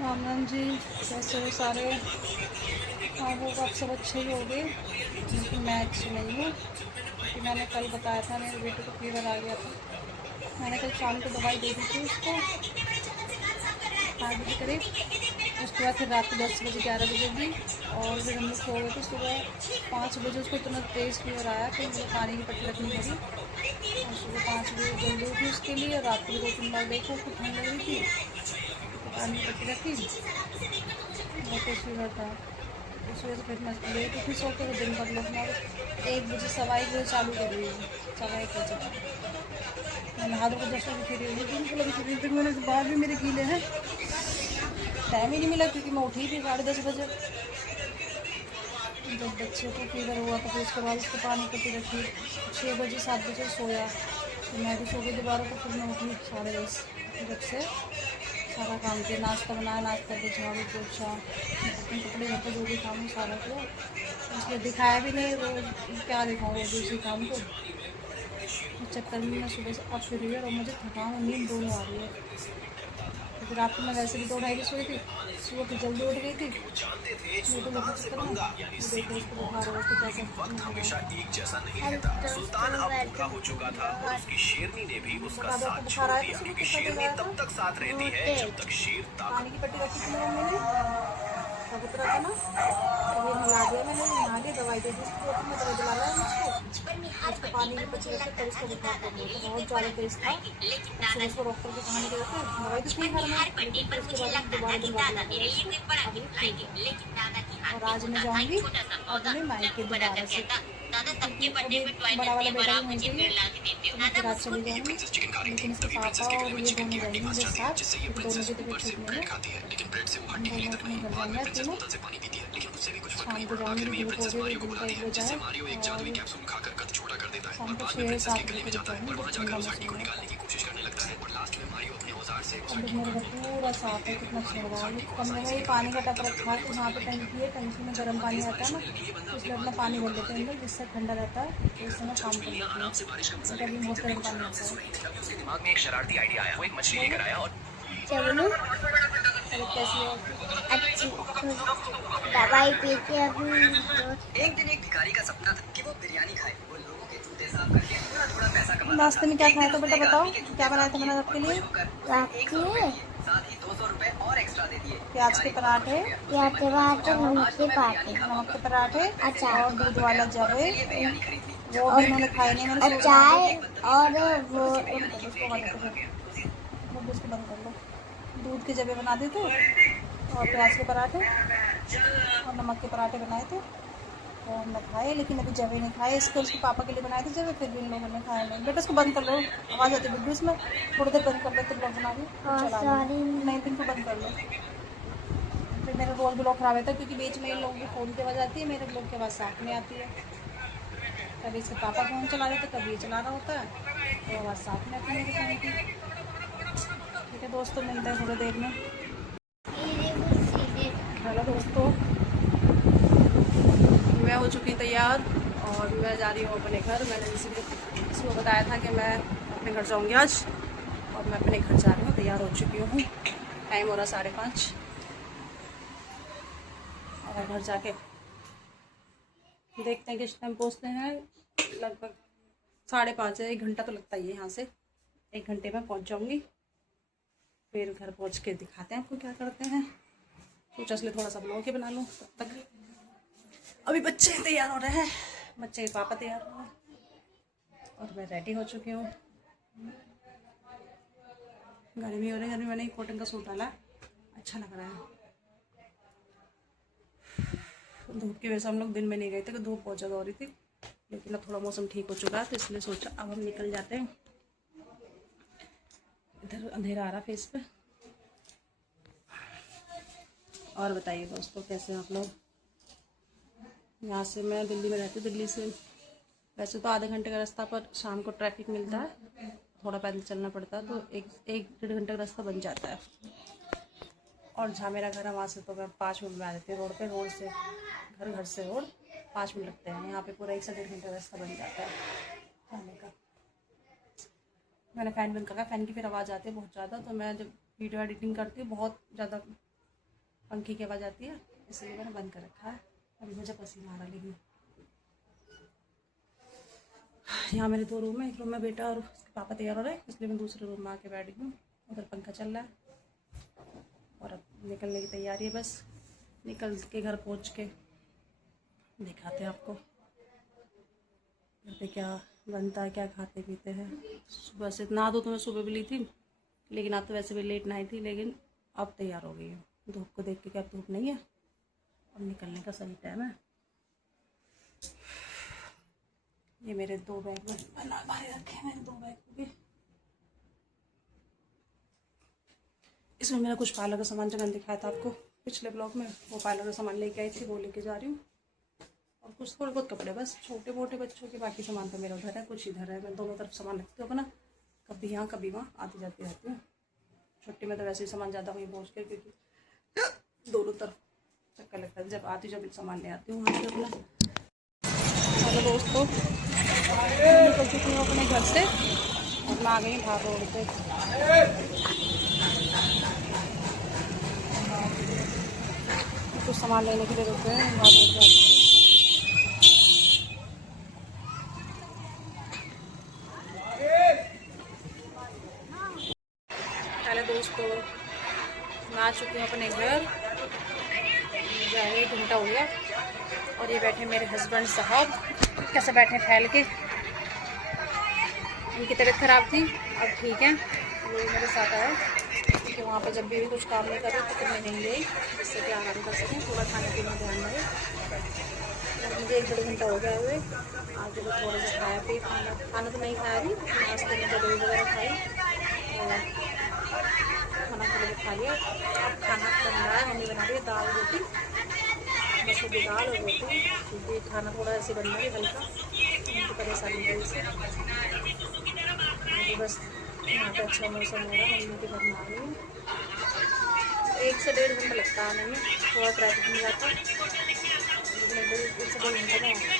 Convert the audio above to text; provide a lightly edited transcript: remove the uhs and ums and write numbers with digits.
राम राम जी, कैसे हो सारे। हाँ वो आप सब अच्छे ही हो गए, लेकिन मैं अच्छी नहीं हूँ क्योंकि मैंने कल बताया था मेरे बेटे को फीवर आ गया था। मैंने कल शाम को दवाई दे दी थी उसको 8 बजे करीब। उसके बाद फिर रात को 10 बजे 11 बजे दी और फिर हम लोग सो गए थे। सुबह 5 बजे उसको इतना तेज़ फीवर आया कि मुझे पानी की पट्टी रखनी पड़ी और सुबह 5 बजे जल्दी उठी उसके लिए। और रात को भी 2-3 बार देखा, उसको ठंड लग रही थी तो पानी की पट्टी रखी। बहुत तेज़ फीवर था, उस वजह से फिर मैं लेट उठी सो के। दिन भर लोग मैं 1 बजे 1:15 बजे चालू कर रही हूँ, 1:15 बजे मैं नहा धो के 10 बजे फ्री हुई, बिल्कुल अभी फ्री। फिर मैंने बाल भी मेरे गीले हैं, टाइम ही नहीं मिला क्योंकि मैं उठी थी 10:30 बजे। जब बच्चे को फीवर हुआ तो फिर उसके बाद उसको पानी पट्टी रखी। 6 बजे 7 बजे सोया तो मैं भी सो गई दोबारा। तो फिर मैं उठी 10:30, जब से सारा काम किया, नाश्ता बनाया, नाश्ता के झाड़ू पोछा, बर्तन कपड़े घर का जो भी काम है सारा किया। इसलिए दिखाया भी नहीं, रोज क्या दिखाऊँ रोज उसी काम को। इस चक्कर में मैं सुबह से अब फ्री हुई और मुझे थकान और नींद दोनों आ रही है क्योंकि रात को मैं वैसे भी 2-2:30 सोई थी, सुबह फिर जल्दी उठ गई थी यूट्यूब के चक्कर में। वो देखो उसको बुखार हो, उसको कैसे सुल्तान अब बूढ़ा हो चुका था और उसकी शेरनी ने भी उसका बता दो आपको साथ बुखार छोड़ आया था दिया सुबह, क्योंकि कितना तेज शेरनी आया था। तब तक साथ रहती है जब तक शेर पानी की ताकत। पट्टी रखी थी मैंने मम्मी ने, तब उतरा था ना। तब ये नहला दिया मैंने, नहा के दवाई दे दी उसको, 2-3 में दवाई दिला लाया उसको। उसको पानी की पट्टी रखी तब उसका बुखार कम हुआ था, बहुत ज़्यादा तेज था। अब सुबह उसको डॉक्टर के कहाँ लेके गए थे, दवाई तो थी घर में लेकिन फिर उसके बाद दोबारा दिलवा के लाना गया उसको। अब ये ठीक है और आज मैं जाऊँगी अपने मायके दोबारा से क्योंकि अभी बड़ा वाला बेटा भी वहीं पे ही है तो मैं फिर आज चली ये जाऊँगी। प्रिंसेस चिकन खा रही थी लेकिन इसके तभी पापा प्रिंसेस की घर और में ये चिकन दोनों की हड्डी जाएंगे फंस मेरे जाती है साथ जिससे ये क्योंकि दोनों प्रिंसेस की तबीयत ऊपर से ठीक नहीं ब्रेड है। खाती है लेकिन ब्रेड से वो हम हड्डी नहीं दोनों लेता अपने है। घर बाद में जाएंगे प्रिंसेस तीनों। बोतल से पानी पीती है लेकिन उससे भी कुछ फर्क शाम नहीं को पड़ता। जाऊँगी आखिर तो में ये धूप हो प्रिंसेस रही है, मारियो को दिन का बुलाती 1 है बजे जिससे है मारियो एक जादुई और कैप्सूल खाकर कद छोटा कर देता है शाम और को बाद में 6 प्रिंसेस के 7 बजे गले में करीब जाता है जाऊँगी और जब वहां ठंडा जाकर उस हड्डी मौसम को है। निकालने की कोशिश करने लगता है और लास्ट में मारियो अपने औजार से उस अब हड्डी देखो को मेरा घर काट देता है पूरा और ये साफ है, देखकर कितना अच्छा प्रिंसेस लग उस रहा है। हड्डी ये को कमरे आसानी में से ये निकाल पानी का लेता है। टप तब तक रखा है मारियो तो बस जहाँ पे पानी पीता टंकी है, रहता है। टंकी में जब गर्म बहुत पानी तेज आता है बारिश ना, होने लगी ये बंदा तो अपने इसलिए अपना बाल पानी बल्ले भर उड़ा लेते हैं देता अंदर, है। जिससे ठंडा रहता है तो इससे मैं काम चर्च कर में यहाँ लेती हूँ। आराम से बारिश का मजा नहीं ले तो अभी रही थी बहुत जब गर्म कुछ पानी आराम आता से सो है। रही थी तभी उसके दिमाग में एक शरारती आइडिया आया। वो एक मछली बोलो लेकर आया और क्या बोलूं? कैसी है आपकी? अच्छी तो दवाई पी के अभी तो एक दिन एक भिखारी का सपना था कि वो बिरयानी खाए। वो लोगों के जूते साफ करके थोड़ा थोड़ा पैसा कमाता था। नाश्ते में क्या एक खाया दिन तो उसने बेटा एक बताओ, आदमी के क्या जूते बनाए साफ थे किए मैंने और आपके लिए? खुश होकर उसे 100 रुपए राखी दिए, साथ ही 200 रुपए और एक्स्ट्रा दे दिए। प्याज के भिखारी बहुत खुश पराठे, हो गया। उसने प्याज मन के ही मन बाद सोचा नमक आज तो के मैं बिरयानी पाते खा नमक पाऊंगा। के पराठे तुरंत पैसे अचार और लेकर दुकान दूध पर वाला गया और जावे। अपने लिए बिरयानी खरीद ली। जब वो वो भी बैठकर मैंने खाई बिरयानी नहीं, मैंने खाने और सोचा लगा बना तो दूँ। चाय एक बदतमीज और लड़का आया और वो उसकी बंद बिरयानी कर दो की उसको, प्लेट बंद लेकर कर भाग गया। दो, इसको बंद कर दो। दूध के जबे बना दी थे और प्याज के पराठे और नमक के पराठे बनाए थे और हमने खाए, लेकिन अभी जवे नहीं खाए। इसके उसके पापा के लिए बनाए थे जवे, फिर भी इन लोगों ने खाया नहीं। बेटा इसको बंद कर लो, आवाज़ आती है बिल्कुल इसमें। थोड़ी देर बंद कर लो तो ब्लॉग बना ली फिर चला लो, सॉरी नहीं तो इनको बंद कर लो। फिर मेरा रोल ब्लॉग खराब रहता है क्योंकि बीच में इन लोगों की फ़ोन की आवाज़ आती है, मेरे ब्लॉग की आवाज़ साफ नहीं आती है। कभी इसके पापा फ़ोन चला रहे थे, कभी ये चला रहा होता है तो आवाज़ साफ नहीं आती मेरे फ़ोन की। ठीक है दोस्तों, मिलते हैं थोड़ी देर में। हेलो दोस्तों, मैं हो चुकी तैयार और मैं जा रही हूँ अपने घर। मैंने इसीलिए सुबह बताया था कि मैं अपने घर जाऊँगी आज और मैं अपने घर जा रही हूँ, तैयार हो चुकी हूँ। टाइम हो रहा 5:30 और घर जाके देखते हैं किस टाइम पहुँचते हैं। लगभग 5:30 है, 1 घंटा तो लगता ही है यहाँ से। 1 घंटे में पहुँच जाऊँगी। फिर घर पहुँच के दिखाते हैं आपको क्या करते हैं। सोचा इसलिए थोड़ा सा ब्लॉग ही बना लूँ तब तक। अभी बच्चे तैयार हो रहे हैं, बच्चे के पापा तैयार हो रहे हैं और मैं रेडी हो चुकी हूँ। गर्मी हो रही है, गर्मी मैंने कॉटन का सूट डाला, अच्छा लग रहा है। धूप की वजह से हम लोग दिन में नहीं गए थे, कि धूप बहुत ज़्यादा हो रही थी, लेकिन अब थोड़ा मौसम ठीक हो चुका है तो इसलिए सोचा अब हम निकल जाते हैं। इधर अंधेरा आ रहा फेस पे। और बताइए दोस्तों, कैसे हैं आप लोग? यहाँ से मैं दिल्ली में रहती हूँ। दिल्ली से वैसे तो आधे घंटे का रास्ता, पर शाम को ट्रैफिक मिलता है, थोड़ा पैदल चलना पड़ता है, तो एक डेढ़ घंटे का रास्ता बन जाता है। और जहाँ मेरा घर है वहाँ से तो मैं 5 मिनट में आ जाती हूँ रोड पे। रोड से घर से रोड 5 मिनट लगते हैं। यहाँ पे पूरा 1 से 1.5 घंटे का रास्ता बन जाता है जाने का। मैंने फ़ैन बंद करा, फ़ैन की फिर आवाज़ आती है बहुत ज़्यादा, तो मैं जब वीडियो एडिटिंग करती हूँ बहुत ज़्यादा पंखे की आवाज़ आती है, इसलिए मैंने बंद कर रखा है। अभी मुझे पसीना आ रहा, लेकिन यहाँ मेरे 2 रूम है। एक रूम में बेटा और उसके पापा तैयार हो रहे हैं, इसलिए मैं दूसरे रूम में आके बैठ गई हूँ। उधर पंखा चल रहा है और अब निकलने की तैयारी है। बस निकल के घर पहुँच के दिखाते हैं आपको घर पे क्या बनता है, क्या खाते पीते हैं। सुबह से नहा दो तो मैं सुबह भी ली थी, लेकिन आप तो वैसे भी लेट नहाई थी, लेकिन अब तैयार हो गई हूँ। धूप को देख के, क्या धूप नहीं है, अब निकलने का सही टाइम है। ये मेरे 2 बैग में बाहर रखे हैं, मैंने 2 बैग भी। इसमें मेरा कुछ पार्लर का सामान जो मैंने दिखाया था आपको पिछले ब्लॉग में, वो पार्लर का सामान लेके आई थी, वो लेके जा रही हूँ। और कुछ थोड़े बहुत कपड़े, बस छोटे मोटे बच्चों के, बाकी सामान तो मेरा उधर है, कुछ इधर है। मैं दोनों तरफ सामान रखती हूँ अपना, कभी यहाँ कभी वहाँ आती जाती रहती हूँ। छुट्टी में तो वैसे ही सामान ज़्यादा वहीं पहुँच के, क्योंकि दोनों तरफ चक्कर लगता है। जब आती हूँ जब सामान ले आती हूँ वहाँ से अपना। हेलो दोस्तों, मैं निकल चुकी हूँ अपने घर से और मैं आ गई बाहर रोड पे। कुछ सामान लेने के लिए रुक गए हैं बाहर रोड पे। हेलो दोस्तों, मैं आ चुकी हूँ अपने घर। मुझे 1 घंटा हो गया और ये बैठे मेरे हस्बैंड साहब, कैसे बैठे फैल के। उनकी तबीयत ख़राब थी, अब ठीक है। वो मेरे साथ आया क्योंकि वहाँ पे जब भी कुछ काम नहीं कर रहे तो फिर मैं नहीं गई, जिससे कि आराम कर सकें, थोड़ा खाने पीने में ध्यान रहे। और मुझे 1-1.5 घंटा हो गया हुए। आज जो थोड़ा सा खाया पी, खाना तो नहीं खाया अभी, नाश्ते में दही वगैरह खाई और खाना खा लिया। अब खाना बन रहा है, मम्मी बना रही है दाल रोटी, मसूर दाल और रोटी, क्योंकि खाना थोड़ा ऐसे बनना है हल्का, उनकी परेशानी है इससे। बस यहाँ पे अच्छा मौसम हो रहा है, मम्मी के घर में आ रही हूँ। 1 से 1.5 घंटा लगता है आने में, थोड़ा ट्रैफिक मिल जाता है, लेकिन 1 से 1.5 घंटे में